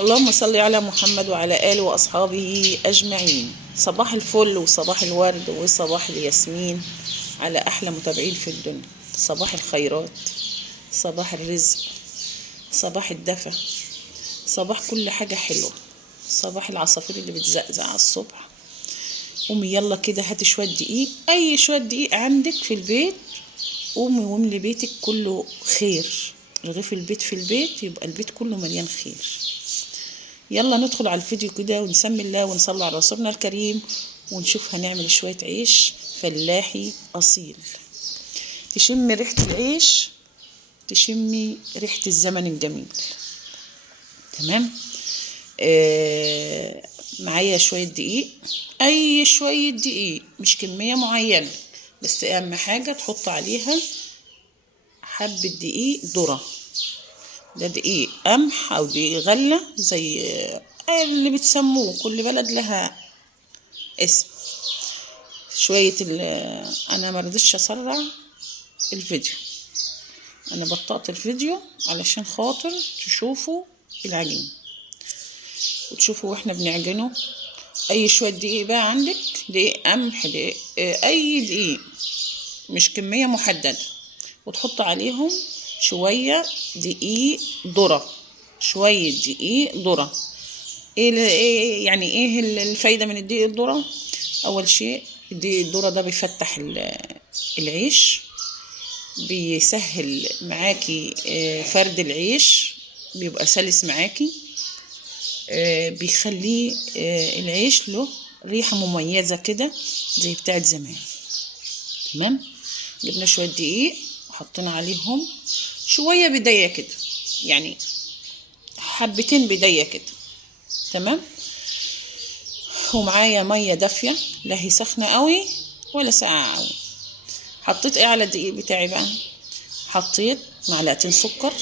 اللهم صل على محمد وعلى آله وأصحابه أجمعين. صباح الفل وصباح الورد وصباح الياسمين على أحلى متابعين في الدنيا. صباح الخيرات، صباح الرزق، صباح الدفى، صباح كل حاجة حلوة، صباح العصافير اللي بتزقزق على الصبح. قومي يلا كده هاتي شوية دقيق، أي شوية دقيق عندك في البيت، قومي واملي بيتك كله خير. رغيف البيت في البيت يبقى البيت كله مليان خير. يلا ندخل على الفيديو كده ونسمي الله ونصلي على رسولنا الكريم ونشوف هنعمل شوية عيش فلاحي أصيل. تشمي ريحة العيش، تشمي ريحة الزمن الجميل. تمام. معايا شوية دقيق، أي شوية دقيق، مش كمية معينة، بس أهم حاجة تحط عليها حبة دقيق ذرة. ده دقيق قمح او دقيق غله زي اللي بتسموه، كل بلد لها اسم. شويه انا مرضتش اسرع الفيديو، انا بطأت الفيديو علشان خاطر تشوفوا العجين وتشوفوا واحنا بنعجنه. اي شويه دقيق بقى عندك، دقيق قمح، دقيق اي دقيق، مش كميه محدده، وتحط عليهم شويه دقيق ذره، شويه دقيق ذره. ايه يعني ايه الفايده من الدقيق الذره؟ اول شيء الدقيق الذره ده بيفتح العيش، بيسهل معاكي فرد العيش، بيبقى سلس معاكي، بيخليه العيش له ريحه مميزه كده زي بتاعت زمان. تمام. جبنا شويه دقيق وحطينا عليهم شويه بدايه كده، يعني حبتين بدايه كده. تمام. ومعايا ميه دافيه، لا هي سخنه قوي ولا ساقعه قوي. حطيت ايه على الدقيق بتاعي بقى؟ حطيت معلقتين سكر،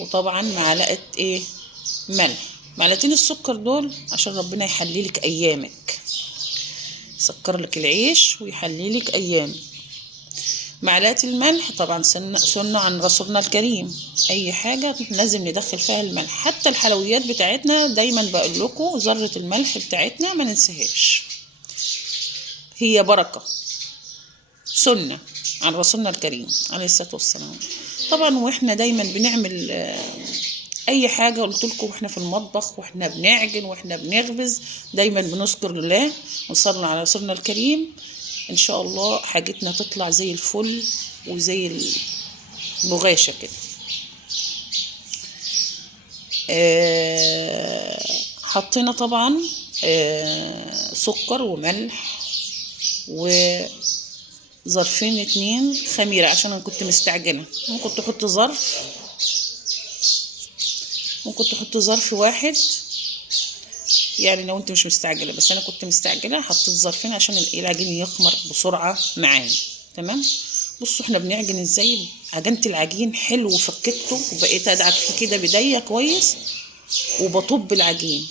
وطبعا معلقه ايه؟ ملح. معلقتين السكر دول عشان ربنا يحليلك ايامك، يسكر لك العيش ويحليلك ايامك. معلقه الملح طبعا سنة عن رسولنا الكريم، اي حاجه لازم ندخل فيها الملح، حتى الحلويات بتاعتنا دايما بقول لكم ذره الملح بتاعتنا ما ننساهاش، هي بركه، سنه عن رسولنا الكريم عليه الصلاه والسلام. طبعا واحنا دايما بنعمل اي حاجه قلت لكم، واحنا في المطبخ واحنا بنعجن واحنا بنخبز دايما بنذكر الله ونصلي على رسولنا الكريم، ان شاء الله حاجتنا تطلع زي الفل وزي البغاشه كده. حطينا طبعا سكر وملح وظرفين 2 خميره عشان انا كنت مستعجله. ممكن تحط ظرف، ممكن تحط ظرف واحد يعني لو انت مش مستعجله، بس انا كنت مستعجله حطيت ظرفين عشان العجين يخمر بسرعه معايا. تمام. بصوا احنا بنعجن ازاي. عجنت العجين حلو وفككته وبقيت ادعك فيه كده بدايه كويس، وبطب العجين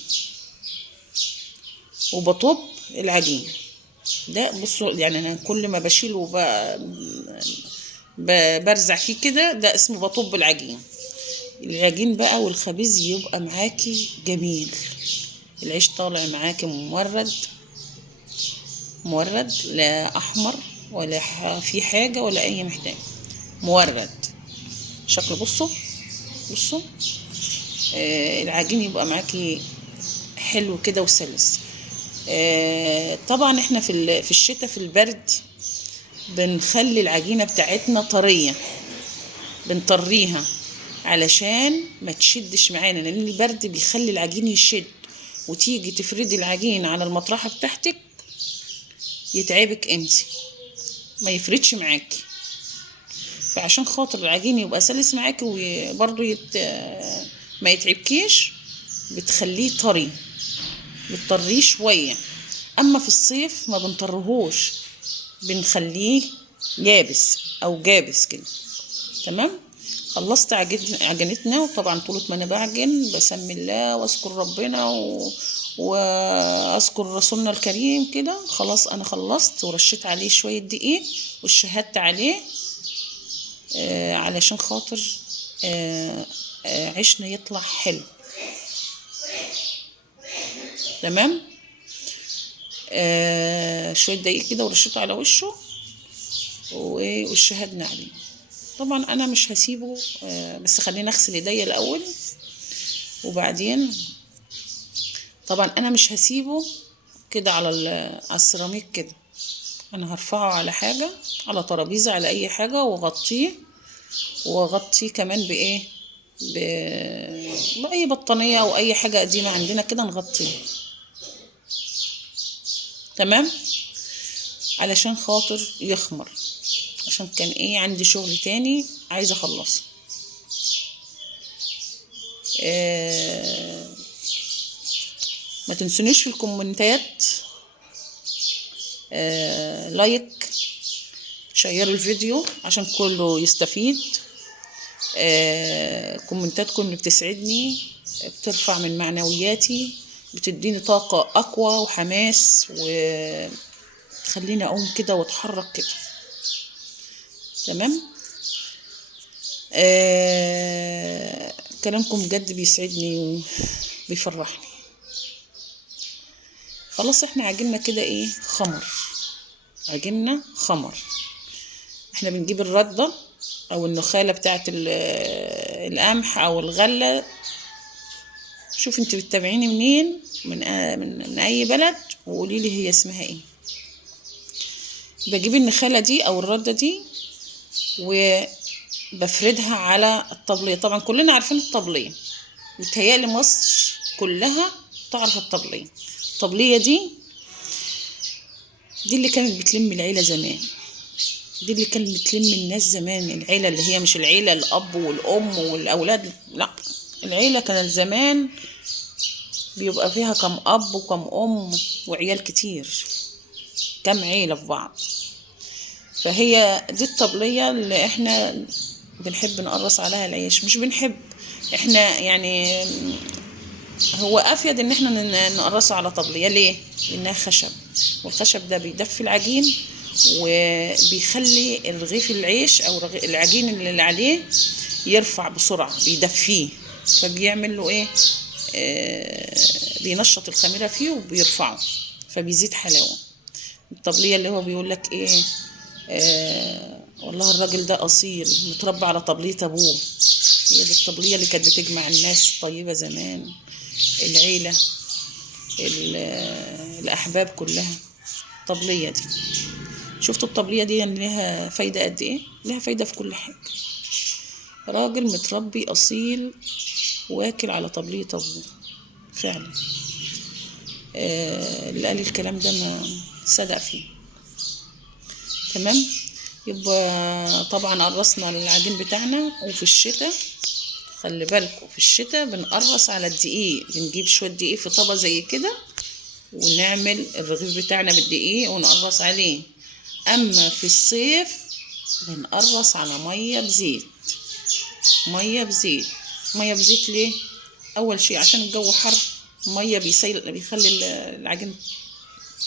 وبطب العجين ده. بصوا يعني انا كل ما بشيله برزع فيه كده، ده اسمه بطب العجين. العجين بقى والخبيز يبقى معاكي جميل، العيش طالع معاكي مورد مورد، لا احمر ولا في حاجه ولا اي محتاج، مورد شكله. بصوا بصوا العجين يبقى معاكي حلو كده وسلس. طبعا احنا في الشتاء في البرد بنخلي العجينه بتاعتنا طريه، بنطريها علشان ما تشدش معانا، لان البرد بيخلي العجين يشد، وتيجي تفردي العجين على المطرحه بتاعتك يتعبك انت، ما يفردش معاكي. فعشان خاطر العجين يبقى سلس معاكي وبرضه ما يتعبكيش، بتخليه طري، بتطريه شويه. اما في الصيف ما بنطرهوش، بنخليه يابس او جابس كده. تمام. خلصت عجنتنا، وطبعا طولة ما انا بعجن بسمي الله واذكر ربنا واذكر رسولنا الكريم كده. خلاص انا خلصت ورشيت عليه شويه دقيق وشهدت عليه علشان خاطر عيشنا يطلع حلو. تمام. شويه دقيق كده ورشته على وشه والشهدنا عليه. طبعا انا مش هسيبه، بس خليني اغسل ايديا الاول وبعدين. طبعا انا مش هسيبه كده على السيراميك كده، انا هرفعه على حاجه، على ترابيزه، على اي حاجه، واغطيه كمان بايه، باي بطانيه او اي حاجه قديمه عندنا كده نغطيه. تمام، علشان خاطر يخمر، عشان كان ايه عندي شغل تاني عايزه اخلصه. ما تنسونيش في الكومنتات لايك، شيروا الفيديو عشان كله يستفيد. كومنتاتكم بتسعدني، بترفع من معنوياتي، بتديني طاقة أقوى وحماس، وتخليني أقوم كده وأتحرك كده. تمام. كلامكم بجد بيسعدني وبيفرحني. خلاص احنا عجلنا كده ايه، خمر، عجلنا خمر. احنا بنجيب الردة او النخالة بتاعت القمح او الغلة. شوف انت بتتابعيني منين، من اي بلد، وقولي لي هي اسمها ايه. بجيب النخالة دي او الردة دي وبفردها على الطبلية. طبعا كلنا عارفين الطبلية، متهيألي مصر كلها تعرف الطبلية. الطبلية دي اللي كانت بتلم العيلة زمان، دي اللي كانت بتلم الناس زمان. العيلة اللي هي مش العيلة الأب والأم والأولاد، لا، العيلة كانت زمان بيبقى فيها كم أب وكم أم وعيال كتير، كم عيلة في بعض. فهي دي الطبلية اللي احنا بنحب نقرص عليها العيش. مش بنحب احنا يعني، هو أفيد ان احنا نقرصه على طبلية. ليه؟ لأنها خشب، والخشب ده بيدفي العجين وبيخلي الرغيف العيش او العجين اللي عليه يرفع بسرعة، بيدفيه، فبيعمل له ايه، بينشط الخميرة فيه وبيرفعه، فبيزيد حلاوة. الطبلية اللي هو بيقول لك ايه، والله الراجل ده اصيل متربى على طبلية ابوه. هي دي الطبلية اللي كانت بتجمع الناس الطيبة زمان، العيلة، الاحباب كلها. الطبلية دي، شفتوا الطبلية دي يعني ليها فايدة قد ايه؟ ليها فايدة في كل حاجة. راجل متربي اصيل واكل على طبلية ابوه فعلا. اللي قال الكلام ده ما صدق فيه. تمام. يبقى طبعا قرصنا العجين بتاعنا. وفي الشتاء خلي بالكم، في الشتاء بنقرص على الدقيق، بنجيب شوية دقيق في طبق زي كده ونعمل الرغيف بتاعنا بالدقيق ونقرص عليه. اما في الصيف بنقرص على ميه بزيت. ميه بزيت، ميه بزيت ليه؟ اول شيء عشان الجو حر، ميه بيخلي العجين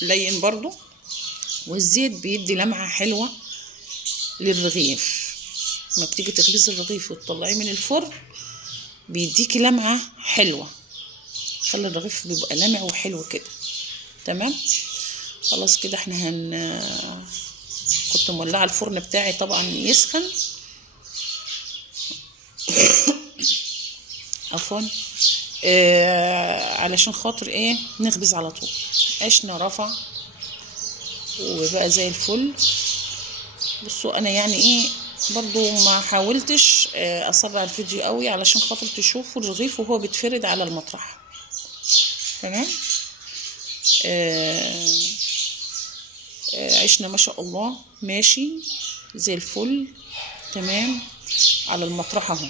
لين برضو، والزيت بيدي لمعه حلوه للرغيف. ما بتيجي تخبزي الرغيف وتطلعيه من الفرن بيديكي لمعه حلوه، خلي الرغيف بيبقى لمع وحلو كده. تمام. خلاص كده احنا كنت مولعه الفرن بتاعي طبعا يسخن عفوا، علشان خاطر ايه، نخبز على طول. عشنا رفع وبقى زي الفل. بصوا انا يعني ايه، برضو ما حاولتش اسرع الفيديو قوي علشان خاطر تشوفوا الرغيف وهو بيتفرد على المطرح. تمام. عشنا ما شاء الله ماشي زي الفل. تمام. على المطرح اهو.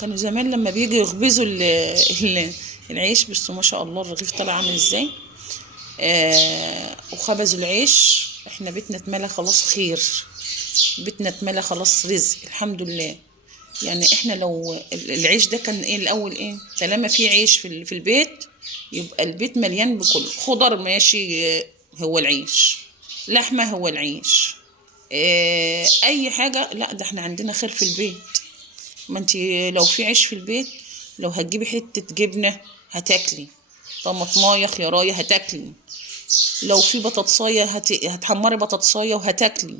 كانوا زمان لما بيجي يخبزوا العيش، بس ما شاء الله الرغيف طلع عامل ازاي. وخبزوا العيش، احنا بيتنا اتملى خلاص خير، بيتنا اتملى خلاص رزق الحمد لله. يعني احنا لو العيش ده كان ايه الاول، ايه طالما في عيش في البيت يبقى البيت مليان بكل خضر ماشي، هو العيش، لحمة هو العيش، اي حاجة. لا ده احنا عندنا خير في البيت. ما انت لو في عيش في البيت لو هتجيبي حتة جبنة هتاكلي، طماطمايه خيارايه هتاكلي، لو في بطاطسايه هتحمري بطاطسايه وهتاكلي.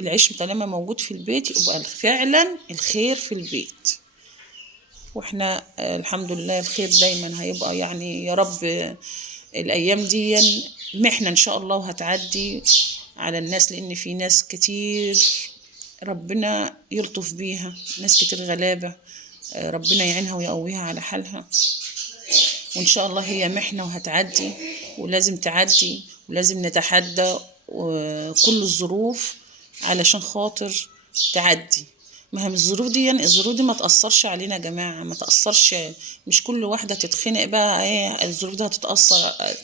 العيش طالما موجود في البيت يبقى فعلا الخير في البيت. واحنا الحمد لله الخير دايما هيبقى، يعني يا رب الايام دي محنة ان شاء الله وهتعدي على الناس، لان في ناس كتير ربنا يلطف بيها، ناس كتير غلابة، ربنا يعينها ويقويها على حالها. وإن شاء الله هي محنة وهتعدي، ولازم تعدي، ولازم نتحدى كل الظروف علشان خاطر تعدي. ما هم الظروف دي ما تأثرش علينا يا جماعة، ما تأثرش. مش كل واحدة تتخنق بقى ايه الظروف دي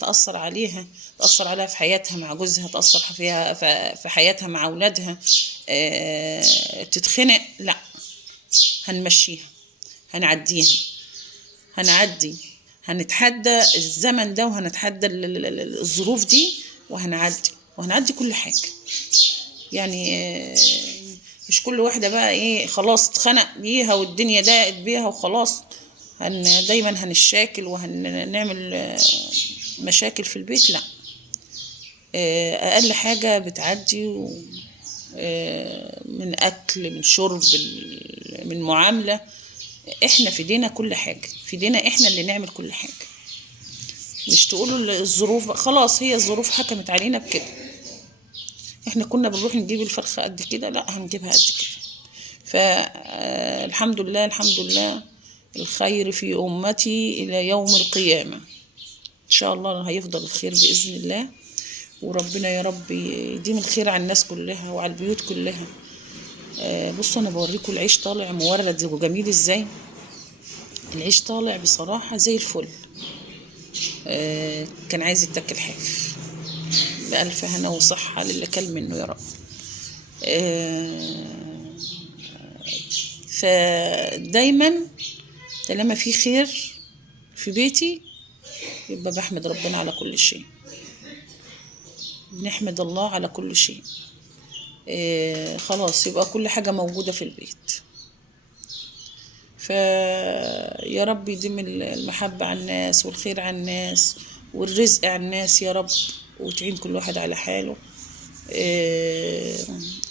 تأثر عليها، تأثر عليها في حياتها مع جوزها، تأثر فيها في حياتها مع أولادها. تتخنق، لا، هنمشيها، هنعديها، هنعدي، هنتحدى الزمن ده، وهنتحدى الظروف دي، وهنعدي كل حاجة. يعني مش كل واحدة بقى ايه خلاص اتخنق بيها والدنيا ضاقت بيها وخلاص دايما هنشاكل وهنعمل مشاكل في البيت، لا. اقل حاجة بتعدي، من اكل، من شرب، من معاملة. احنا في ايدينا كل حاجة، في ايدينا احنا اللي نعمل كل حاجة. مش تقولوا الظروف خلاص، هي الظروف حكمت علينا بكده. احنا كنا بنروح نجيب الفرخة قد كده، لا هنجيبها قد كده. فالحمد لله، الحمد لله، الخير في أمتي إلى يوم القيامة. إن شاء الله هيفضل الخير بإذن الله، وربنا يا رب يديم الخير على الناس كلها وعلى البيوت كلها. بصوا أنا بوريكم العيش طالع مورد وجميل إزاي. العيش طالع بصراحة زي الفل. كان عايز يتاكل حاف، بألف هنا وصحة للي كل منه يا رب. فدايما طالما في خير في بيتي يبقى بحمد ربنا على كل شيء، بنحمد الله على كل شيء. خلاص يبقى كل حاجة موجودة في البيت. فيا رب يديم المحبة على الناس والخير على الناس والرزق على الناس يا رب، وتعين كل واحد على حاله.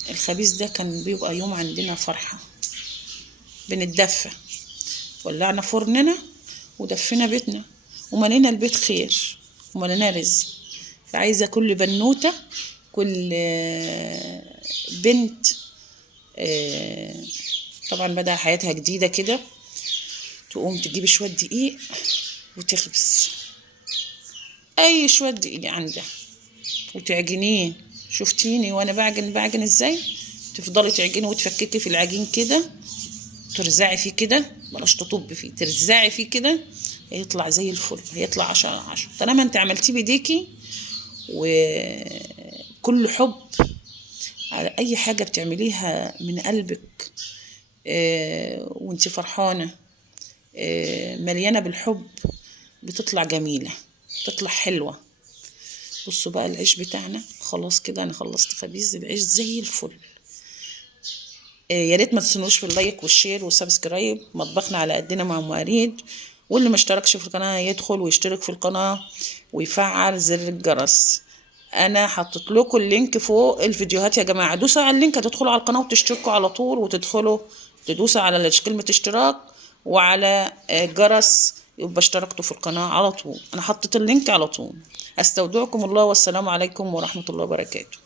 الخبيث ده كان بيبقى يوم عندنا فرحة، بنتدفى، ولعنا فرننا ودفنا بيتنا وملينا البيت خير وملينا رزق. فعايزة كل بنوتة، كل بنت طبعا بدأ حياتها جديدة كده، تقوم تجيب شوية دقيق وتخبز، أي شوية دقيق عندها وتعجنيه. شفتيني وأنا بعجن إزاي؟ تفضلي تعجني وتفككي في العجين كده، ترزعي فيه كده، بلاش تطب فيه، ترزعي فيه كده، هيطلع زي الفل، هيطلع 10/10 طالما انت عملتيه بايديكي وكل حب على اي حاجة بتعمليها من قلبك. وانت فرحانة مليانة بالحب، بتطلع جميلة، بتطلع حلوة. بصوا بقى العيش بتاعنا خلاص كده، انا خلصت خبيز العيش زي الفل. يا ريت ما تنسونوش في اللايك والشير والسبسكرايب. مطبخنا على قدنا مع مواريد. واللي ما اشتركش في القناة يدخل ويشترك في القناة ويفعل زر الجرس. انا حطيت لكم اللينك فوق الفيديوهات يا جماعة، دوسوا على اللينك هتدخلوا على القناة وتشتركوا على طول، وتدخلوا تدوسوا على كلمة اشتراك وعلى جرس، يبقى اشتركتوا في القناة على طول. انا حطيت اللينك على طول. استودعكم الله، والسلام عليكم ورحمة الله وبركاته.